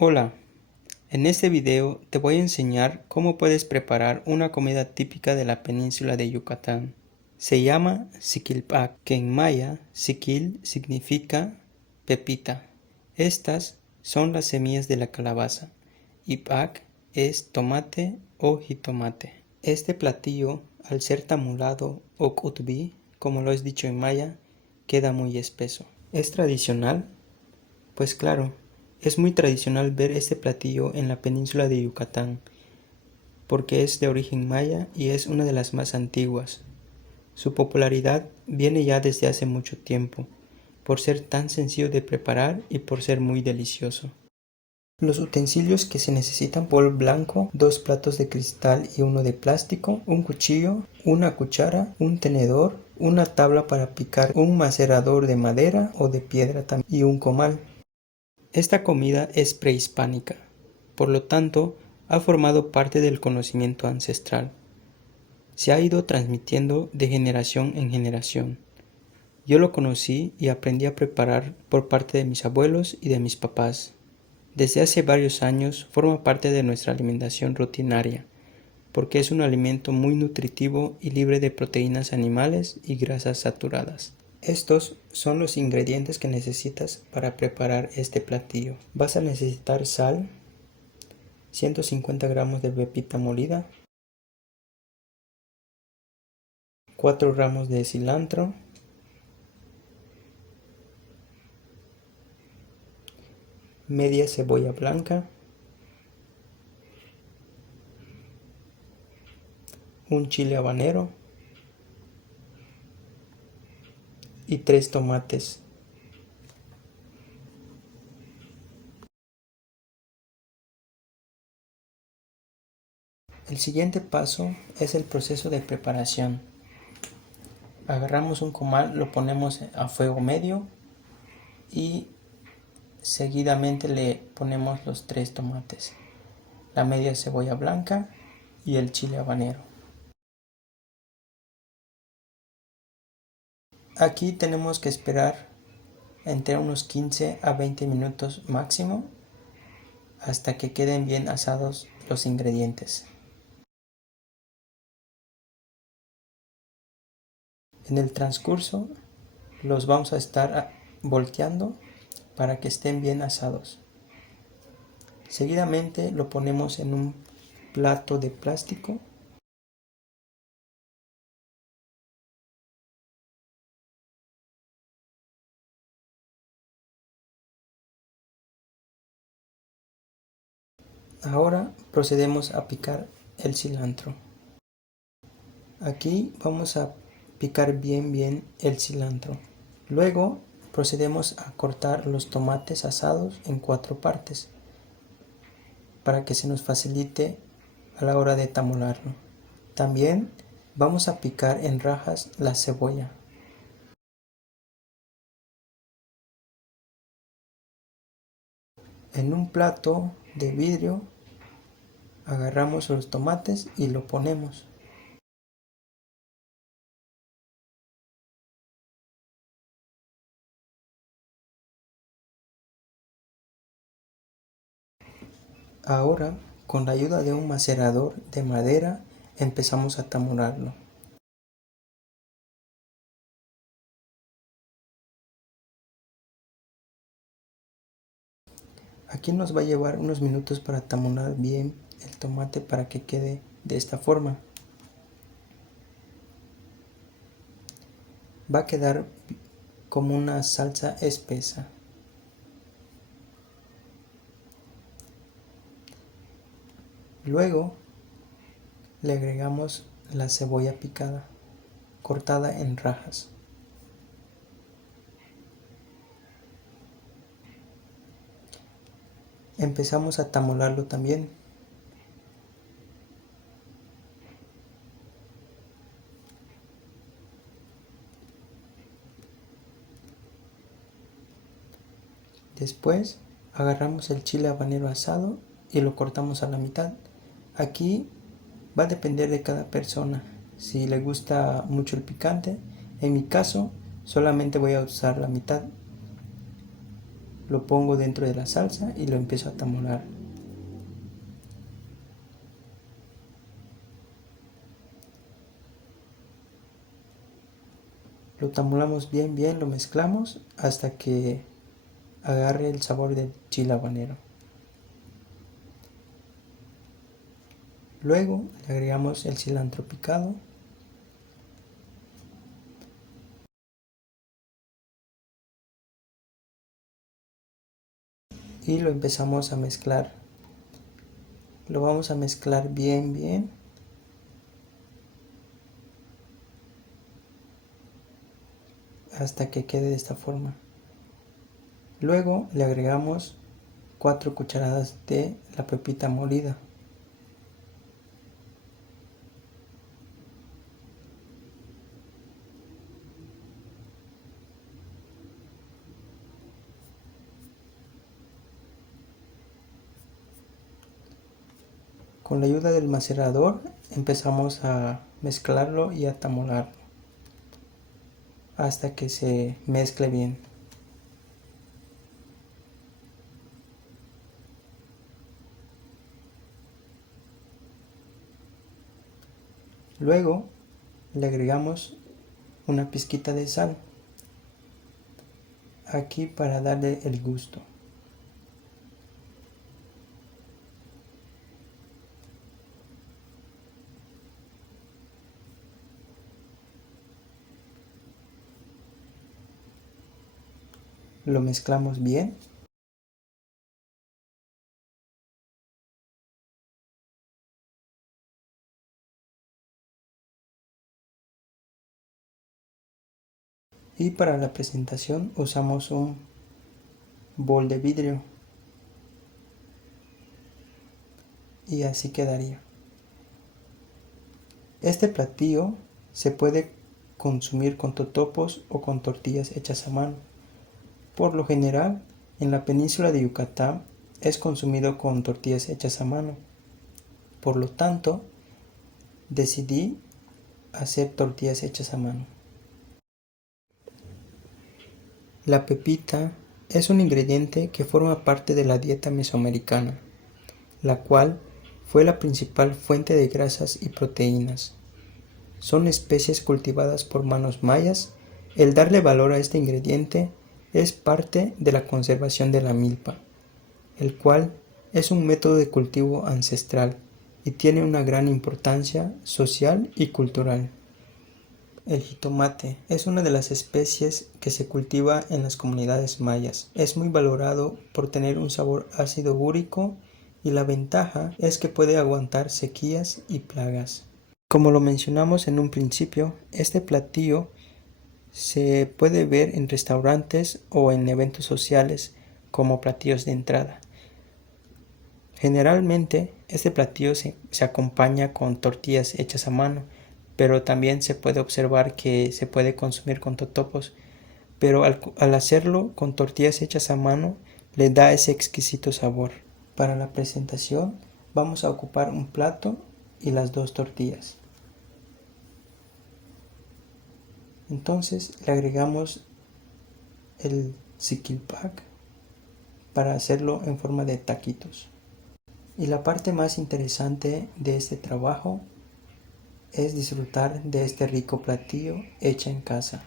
Hola, en este video te voy a enseñar cómo puedes preparar una comida típica de la península de Yucatán. Se llama siquilpac, que en maya siquil significa pepita. Estas son las semillas de la calabaza y pac es tomate o jitomate. Este platillo, al ser tamulado o cutbí, como lo es dicho en maya, queda muy espeso. ¿Es tradicional? Pues claro, es muy tradicional ver este platillo en la península de Yucatán, porque es de origen maya y es una de las más antiguas. Su popularidad viene ya desde hace mucho tiempo, por ser tan sencillo de preparar y por ser muy delicioso. Los utensilios que se necesitan: bol blanco, 2 platos de cristal y uno de plástico, un cuchillo, una cuchara, un tenedor, una tabla para picar, un macerador de madera o de piedra y un comal. Esta comida es prehispánica, por lo tanto, ha formado parte del conocimiento ancestral. Se ha ido transmitiendo de generación en generación. Yo lo conocí y aprendí a preparar por parte de mis abuelos y de mis papás. Desde hace varios años forma parte de nuestra alimentación rutinaria, porque es un alimento muy nutritivo y libre de proteínas animales y grasas saturadas. Estos son los ingredientes que necesitas para preparar este platillo. Vas a necesitar sal, 150 gramos de pepita molida, 4 ramos de cilantro, media cebolla blanca, un chile habanero y 3 tomates. El siguiente paso es el proceso de preparación. Agarramos un comal, lo ponemos a fuego medio y seguidamente le ponemos los 3 tomates, la media cebolla blanca y el chile habanero. Aquí tenemos que esperar entre unos 15 a 20 minutos máximo hasta que queden bien asados los ingredientes. En el transcurso los vamos a estar volteando para que estén bien asados. Seguidamente lo ponemos en un plato de plástico. Ahora procedemos a picar el cilantro. Aquí vamos a picar bien el cilantro. Luego procedemos a cortar los tomates asados en 4 partes para que se nos facilite a la hora de tamularlo. También vamos a picar en rajas la cebolla. En un plato de vidrio agarramos los tomates y lo ponemos. Ahora, con la ayuda de un macerador de madera, empezamos a tamularlo. Aquí nos va a llevar unos minutos para tamular bien el tomate para que quede de esta forma. Va a quedar como una salsa espesa. Luego le agregamos la cebolla picada, cortada en rajas. Empezamos a tamularlo también. Después agarramos el chile habanero asado y lo cortamos a la mitad. Aquí va a depender de cada persona, si le gusta mucho el picante. En mi caso solamente voy a usar la mitad. lo pongo dentro de la salsa y lo empiezo a tamular. Lo tamulamos bien, lo mezclamos hasta que agarre el sabor del chile habanero. Luego le agregamos el cilantro picado. Y lo empezamos a mezclar. Lo vamos a mezclar bien. Hasta que quede de esta forma. Luego le agregamos 4 cucharadas de la pepita molida. Con la ayuda del macerador empezamos a mezclarlo y a tamularlo hasta que se mezcle bien. Luego le agregamos una pizquita de sal aquí para darle el gusto. Lo mezclamos bien. Y para la presentación usamos un bol de vidrio. Y así quedaría. Este platillo se puede consumir con totopos o con tortillas hechas a mano. Por lo general, en la península de Yucatán es consumido con tortillas hechas a mano. Por lo tanto, decidí hacer tortillas hechas a mano. La pepita es un ingrediente que forma parte de la dieta mesoamericana, la cual fue la principal fuente de grasas y proteínas. Son especies cultivadas por manos mayas. El darle valor a este ingrediente es parte de la conservación de la milpa, el cual es un método de cultivo ancestral y tiene una gran importancia social y cultural. El jitomate es una de las especies que se cultiva en las comunidades mayas. Es muy valorado por tener un sabor ácido úrico y la ventaja es que puede aguantar sequías y plagas. Como lo mencionamos en un principio, este platillo se puede ver en restaurantes o en eventos sociales como platillos de entrada. Generalmente este platillo se acompaña con tortillas hechas a mano, pero también se puede observar que se puede consumir con totopos, pero al hacerlo con tortillas hechas a mano le da ese exquisito sabor. Para la presentación vamos a ocupar un plato y las 2 tortillas. Entonces le agregamos el siquilpac para hacerlo en forma de taquitos. Y la parte más interesante de este trabajo es disfrutar de este rico platillo hecho en casa.